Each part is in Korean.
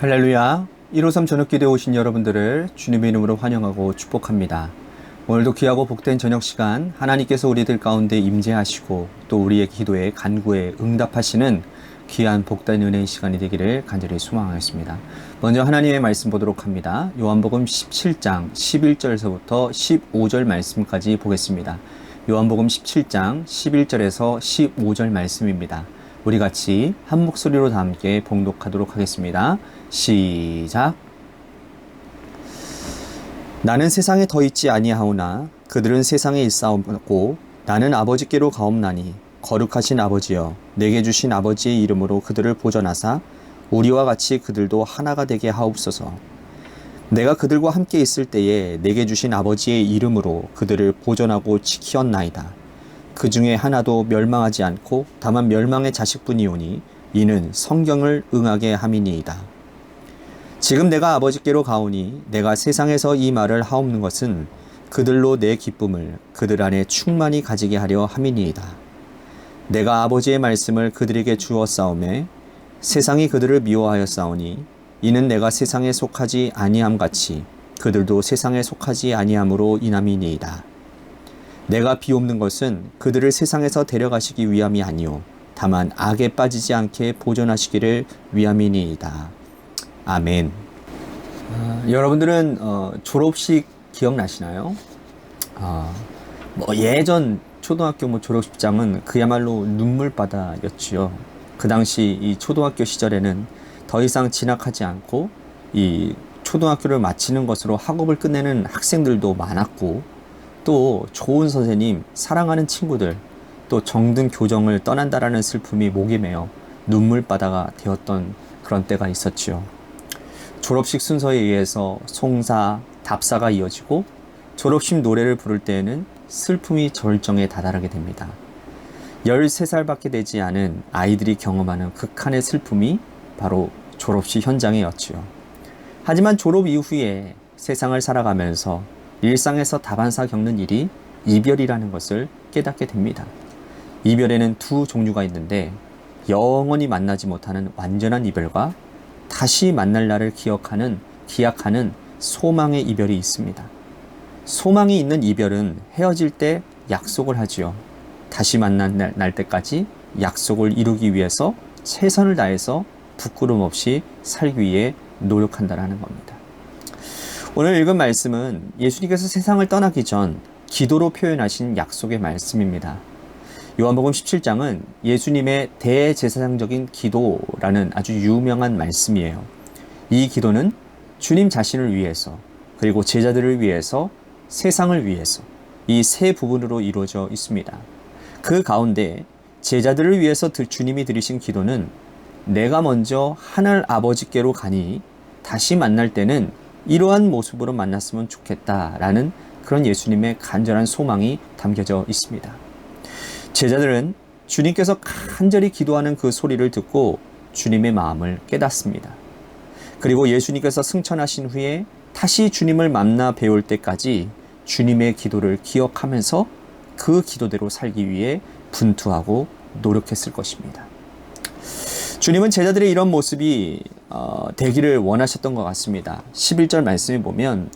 할렐루야. 153 저녁기도에 오신 여러분들을 주님의 이름으로 환영하고 축복합니다. 오늘도 귀하고 복된 저녁 시간 하나님께서 우리들 가운데 임재하시고 또 우리의 기도에 간구에 응답하시는 귀한 복된 은혜의 시간이 되기를 간절히 소망하겠습니다. 먼저 하나님의 말씀 보도록 합니다. 요한복음 17장 11절에서부터 15절 말씀까지 보겠습니다. 요한복음 17장 11절에서 15절 말씀입니다. 우리 같이 한 목소리로 다 함께 봉독하도록 하겠습니다. 시작. 나는 세상에 더 있지 아니하오나 그들은 세상에 있사옵고 나는 아버지께로 가옵나니 거룩하신 아버지여 내게 주신 아버지의 이름으로 그들을 보전하사 우리와 같이 그들도 하나가 되게 하옵소서. 내가 그들과 함께 있을 때에 내게 주신 아버지의 이름으로 그들을 보전하고 지키었나이다. 그 중에 하나도 멸망하지 않고 다만 멸망의 자식뿐이오니 이는 성경을 응하게 함이니이다. 지금 내가 아버지께로 가오니 내가 세상에서 이 말을 하옵는 것은 그들로 내 기쁨을 그들 안에 충만히 가지게 하려 함이니이다. 내가 아버지의 말씀을 그들에게 주었사오매 세상이 그들을 미워하였사오니 이는 내가 세상에 속하지 아니함 같이 그들도 세상에 속하지 아니함으로 인함이니이다. 내가 비옵는 것은 그들을 세상에서 데려가시기 위함이 아니오 다만 악에 빠지지 않게 보존하시기를 위함이니이다. 아멘. 여러분들은 졸업식 기억나시나요? 예전 초등학교 졸업식장은 그야말로 눈물바다였지요. 그 당시 이 초등학교 시절에는 더 이상 진학하지 않고 이 초등학교를 마치는 것으로 학업을 끝내는 학생들도 많았고 또 좋은 선생님, 사랑하는 친구들, 또 정든 교정을 떠난다라는 슬픔이 목에 매어 눈물바다가 되었던 그런 때가 있었지요. 졸업식 순서에 의해서 송사, 답사가 이어지고 졸업식 노래를 부를 때에는 슬픔이 절정에 다다르게 됩니다. 13살밖에 되지 않은 아이들이 경험하는 극한의 슬픔이 바로 졸업식 현장이었지요. 하지만 졸업 이후에 세상을 살아가면서 일상에서 다반사 겪는 일이 이별이라는 것을 깨닫게 됩니다. 이별에는 두 종류가 있는데 영원히 만나지 못하는 완전한 이별과 다시 만날 날을 기약하는 소망의 이별이 있습니다. 소망이 있는 이별은 헤어질 때 약속을 하지요. 다시 만날 날 때까지 약속을 이루기 위해서 최선을 다해서 부끄럼 없이 살기 위해 노력한다는 겁니다. 오늘 읽은 말씀은 예수님께서 세상을 떠나기 전 기도로 표현하신 약속의 말씀입니다. 요한복음 17장은 예수님의 대제사장적인 기도라는 아주 유명한 말씀이에요. 이 기도는 주님 자신을 위해서 그리고 제자들을 위해서 세상을 위해서 이 세 부분으로 이루어져 있습니다. 그 가운데 제자들을 위해서 주님이 드리신 기도는 내가 먼저 하늘 아버지께로 가니 다시 만날 때는 이러한 모습으로 만났으면 좋겠다라는 그런 예수님의 간절한 소망이 담겨져 있습니다. 제자들은 주님께서 간절히 기도하는 그 소리를 듣고 주님의 마음을 깨닫습니다. 그리고 예수님께서 승천하신 후에 다시 주님을 만나 뵈올 때까지 주님의 기도를 기억하면서 그 기도대로 살기 위해 분투하고 노력했을 것입니다. 주님은 제자들의 이런 모습이 되기를 원하셨던 것 같습니다. 11절 말씀에 보면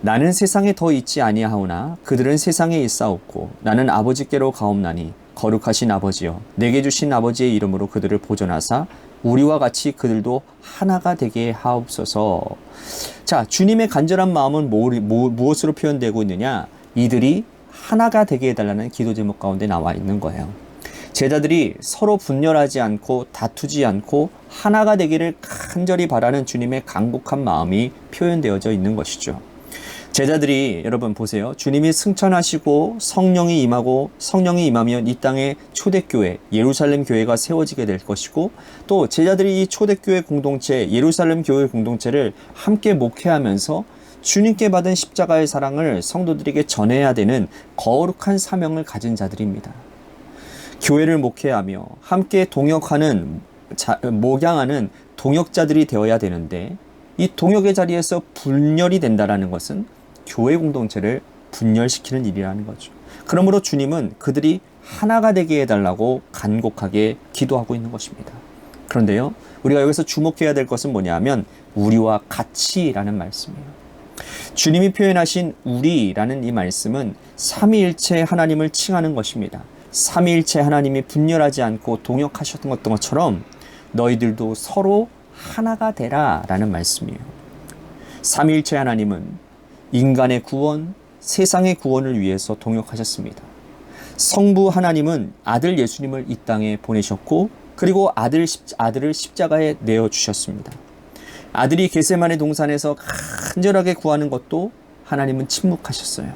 나는 세상에 더 있지 아니하오나 그들은 세상에 있사옵고 나는 아버지께로 가옵나니 거룩하신 아버지여 내게 주신 아버지의 이름으로 그들을 보존하사 우리와 같이 그들도 하나가 되게 하옵소서. 자, 주님의 간절한 마음은 무엇으로 표현되고 있느냐? 이들이 하나가 되게 해달라는 기도 제목 가운데 나와 있는 거예요. 제자들이 서로 분열하지 않고 다투지 않고 하나가 되기를 간절히 바라는 주님의 간곡한 마음이 표현되어져 있는 것이죠. 제자들이 여러분 보세요. 주님이 승천하시고 성령이 임하면 이 땅에 초대교회 예루살렘 교회가 세워지게 될 것이고 또 제자들이 이 초대교회 공동체 예루살렘 교회 공동체를 함께 목회하면서 주님께 받은 십자가의 사랑을 성도들에게 전해야 되는 거룩한 사명을 가진 자들입니다. 교회를 목회하며 함께 목양하는 동역자들이 되어야 되는데 이 동역의 자리에서 분열이 된다는 것은 교회 공동체를 분열시키는 일이라는 거죠. 그러므로 주님은 그들이 하나가 되게 해달라고 간곡하게 기도하고 있는 것입니다. 그런데요, 우리가 여기서 주목해야 될 것은 뭐냐면 우리와 같이라는 말씀이에요. 주님이 표현하신 우리라는 이 말씀은 삼위일체 하나님을 칭하는 것입니다. 삼위일체 하나님이 분열하지 않고 동역하셨던 것처럼 너희들도 서로 하나가 되라 라는 말씀이에요. 삼위일체 하나님은 인간의 구원, 세상의 구원을 위해서 동역하셨습니다. 성부 하나님은 아들 예수님을 이 땅에 보내셨고 그리고 아들을 십자가에 내어주셨습니다. 아들이 겟세마네 동산에서 간절하게 구하는 것도 하나님은 침묵하셨어요.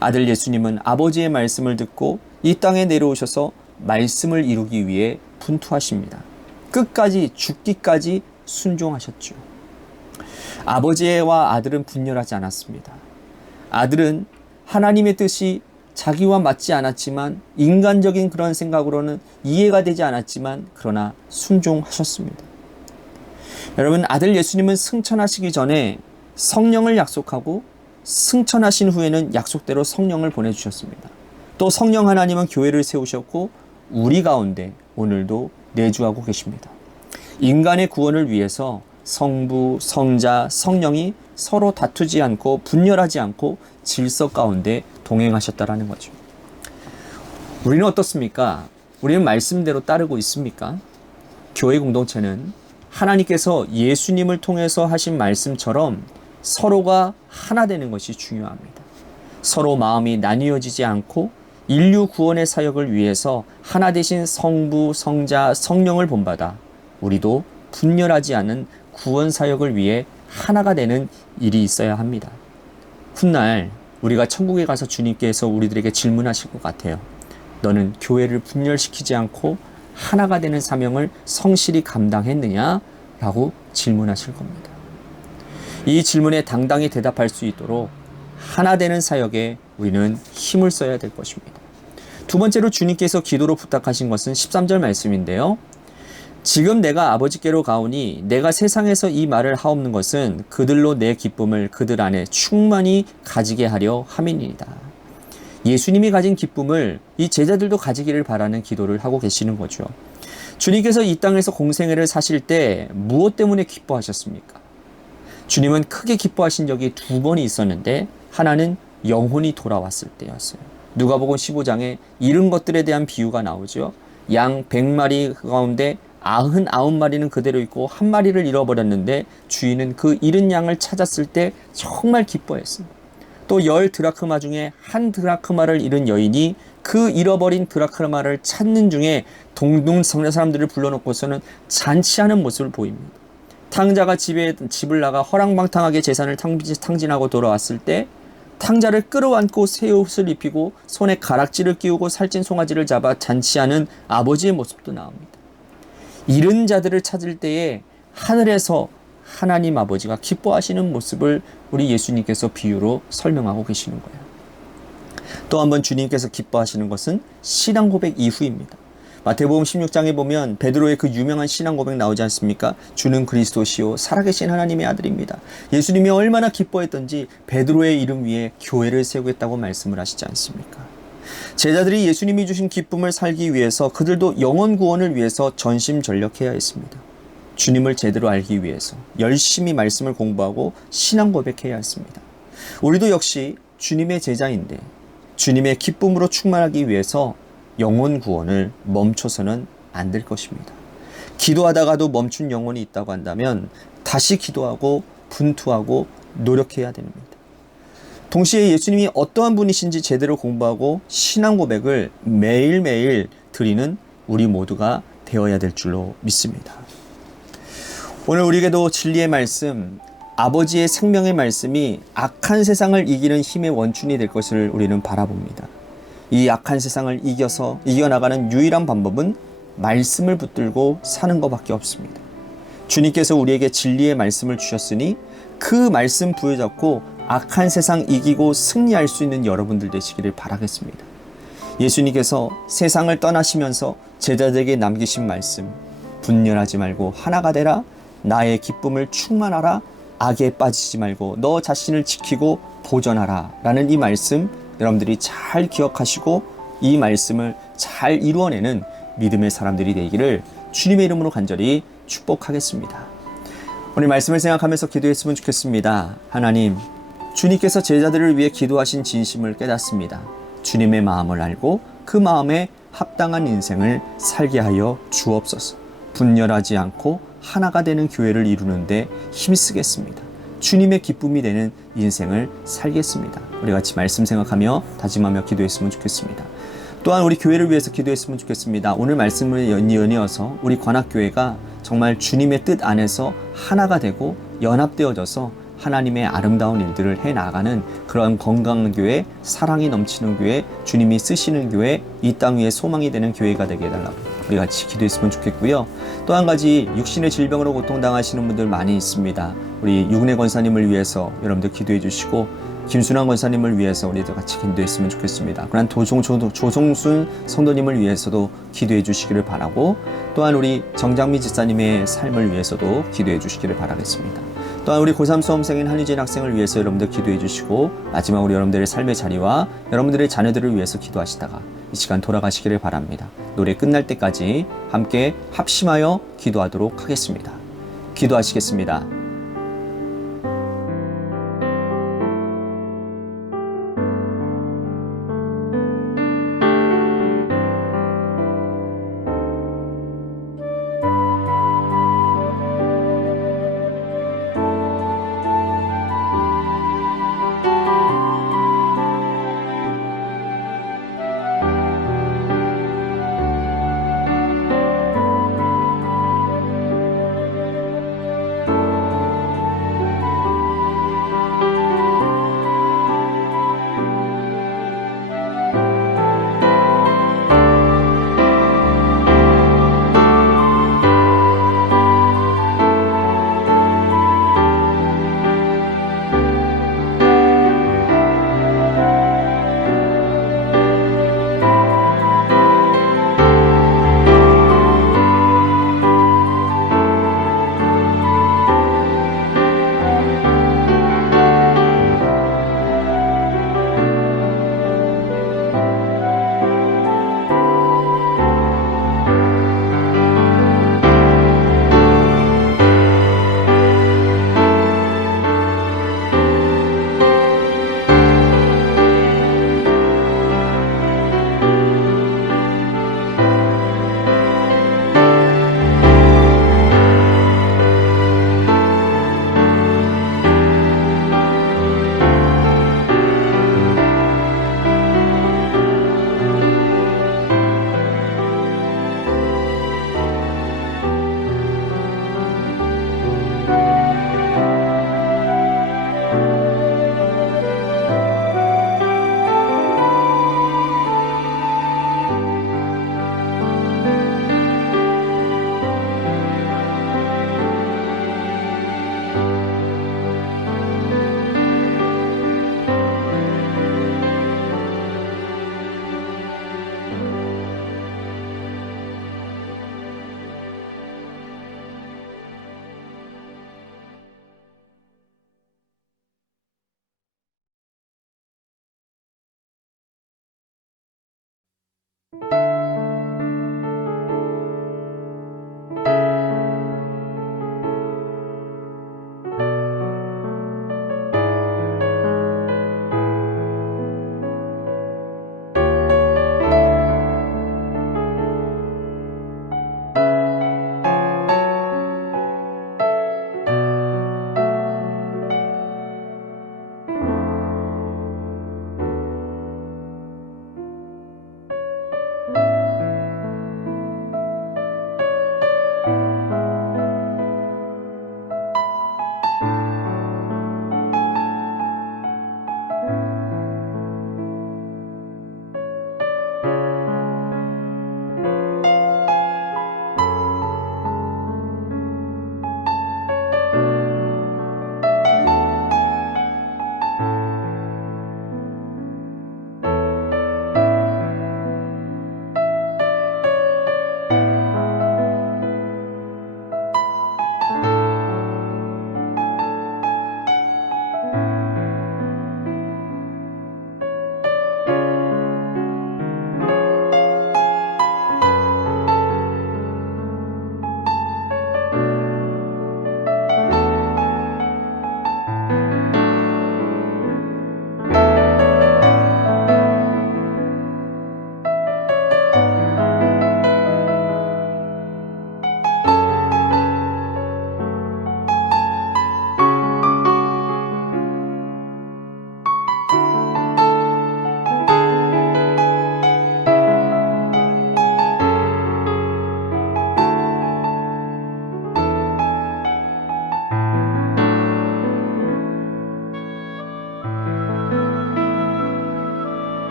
아들 예수님은 아버지의 말씀을 듣고 이 땅에 내려오셔서 말씀을 이루기 위해 분투하십니다. 끝까지 죽기까지 순종하셨죠. 아버지와 아들은 분열하지 않았습니다. 아들은 하나님의 뜻이 자기와 맞지 않았지만 인간적인 그런 생각으로는 이해가 되지 않았지만 그러나 순종하셨습니다. 여러분, 아들 예수님은 승천하시기 전에 성령을 약속하고 승천하신 후에는 약속대로 성령을 보내주셨습니다. 또 성령 하나님은 교회를 세우셨고 우리 가운데 오늘도 내주하고 계십니다. 인간의 구원을 위해서 성부, 성자, 성령이 서로 다투지 않고 분열하지 않고 질서 가운데 동행하셨다라는 거죠. 우리는 어떻습니까? 우리는 말씀대로 따르고 있습니까? 교회 공동체는 하나님께서 예수님을 통해서 하신 말씀처럼 서로가 하나 되는 것이 중요합니다. 서로 마음이 나뉘어지지 않고 인류 구원의 사역을 위해서 하나 되신 성부, 성자, 성령을 본받아 우리도 분열하지 않은 구원 사역을 위해 하나가 되는 일이 있어야 합니다. 훗날 우리가 천국에 가서 주님께서 우리들에게 질문하실 것 같아요. 너는 교회를 분열시키지 않고 하나가 되는 사명을 성실히 감당했느냐? 라고 질문하실 겁니다. 이 질문에 당당히 대답할 수 있도록 하나 되는 사역에 우리는 힘을 써야 될 것입니다. 두 번째로 주님께서 기도로 부탁하신 것은 13절 말씀인데요. 지금 내가 아버지께로 가오니 내가 세상에서 이 말을 하옵는 것은 그들로 내 기쁨을 그들 안에 충만히 가지게 하려 함이니이다. 예수님이 가진 기쁨을 이 제자들도 가지기를 바라는 기도를 하고 계시는 거죠. 주님께서 이 땅에서 공생애를 사실 때 무엇 때문에 기뻐하셨습니까? 주님은 크게 기뻐하신 적이 두 번이 있었는데 하나는 영혼이 돌아왔을 때였어요. 누가복음 15장에 잃은 것들에 대한 비유가 나오죠. 양 100마리 가운데 99마리는 그대로 있고 한 마리를 잃어버렸는데 주인은 그 잃은 양을 찾았을 때 정말 기뻐했습니다. 또 10 드라크마 중에 한 드라크마를 잃은 여인이 그 잃어버린 드라크마를 찾는 중에 동동 사람들을 불러놓고서는 잔치하는 모습을 보입니다. 탕자가 집을 나가 허랑방탕하게 재산을 탕진하고 돌아왔을 때 탕자를 끌어안고 새 옷을 입히고 손에 가락지를 끼우고 살찐 송아지를 잡아 잔치하는 아버지의 모습도 나옵니다. 잃은 자들을 찾을 때에 하늘에서 하나님 아버지가 기뻐하시는 모습을 우리 예수님께서 비유로 설명하고 계시는 거예요. 또 한 번 주님께서 기뻐하시는 것은 신앙 고백 이후입니다. 마태복음 16장에 보면 베드로의 그 유명한 신앙 고백 나오지 않습니까? 주는 그리스도시요 살아계신 하나님의 아들입니다. 예수님이 얼마나 기뻐했던지 베드로의 이름 위에 교회를 세우겠다고 말씀을 하시지 않습니까? 제자들이 예수님이 주신 기쁨을 살기 위해서 그들도 영혼 구원을 위해서 전심전력해야 했습니다. 주님을 제대로 알기 위해서 열심히 말씀을 공부하고 신앙 고백해야 했습니다. 우리도 역시 주님의 제자인데 주님의 기쁨으로 충만하기 위해서 영혼 구원을 멈춰서는 안 될 것입니다. 기도하다가도 멈춘 영혼이 있다고 한다면 다시 기도하고 분투하고 노력해야 됩니다. 동시에 예수님이 어떠한 분이신지 제대로 공부하고 신앙 고백을 매일매일 드리는 우리 모두가 되어야 될 줄로 믿습니다. 오늘 우리에게도 진리의 말씀, 아버지의 생명의 말씀이 악한 세상을 이기는 힘의 원춘이 될 것을 우리는 바라봅니다. 이 악한 세상을 이겨나가는 유일한 방법은 말씀을 붙들고 사는 것밖에 없습니다. 주님께서 우리에게 진리의 말씀을 주셨으니 그 말씀 부여잡고 악한 세상 이기고 승리할 수 있는 여러분들 되시기를 바라겠습니다. 예수님께서 세상을 떠나시면서 제자들에게 남기신 말씀, 분열하지 말고 하나가 되라, 나의 기쁨을 충만하라, 악에 빠지지 말고 너 자신을 지키고 보전하라 라는 이 말씀 여러분들이 잘 기억하시고 이 말씀을 잘 이루어내는 믿음의 사람들이 되기를 주님의 이름으로 간절히 축복하겠습니다. 오늘 말씀을 생각하면서 기도했으면 좋겠습니다. 하나님, 주님께서 제자들을 위해 기도하신 진심을 깨닫습니다. 주님의 마음을 알고 그 마음에 합당한 인생을 살게 하여 주옵소서. 분열하지 않고 하나가 되는 교회를 이루는데 힘쓰겠습니다. 주님의 기쁨이 되는 인생을 살겠습니다. 우리 같이 말씀 생각하며 다짐하며 기도했으면 좋겠습니다. 또한 우리 교회를 위해서 기도했으면 좋겠습니다. 오늘 말씀을 연이어서 우리 관악교회가 정말 주님의 뜻 안에서 하나가 되고 연합되어져서 하나님의 아름다운 일들을 해나가는 그런 건강한 교회, 사랑이 넘치는 교회, 주님이 쓰시는 교회, 이 땅 위에 소망이 되는 교회가 되게 해달라고 우리 같이 기도했으면 좋겠고요. 또 한 가지, 육신의 질병으로 고통당하시는 분들 많이 있습니다. 우리 육내 권사님을 위해서 여러분들 기도해 주시고, 김순환 권사님을 위해서 우리도 같이 기도했으면 좋겠습니다. 그런 조성순 성도님을 위해서도 기도해 주시기를 바라고, 또한 우리 정장미 집사님의 삶을 위해서도 기도해 주시기를 바라겠습니다. 또한 우리 고3 수험생인 한유진 학생을 위해서 여러분들 기도해 주시고, 마지막으로 여러분들의 삶의 자리와 여러분들의 자녀들을 위해서 기도하시다가 이 시간 돌아가시기를 바랍니다. 노래 끝날 때까지 함께 합심하여 기도하도록 하겠습니다. 기도하시겠습니다.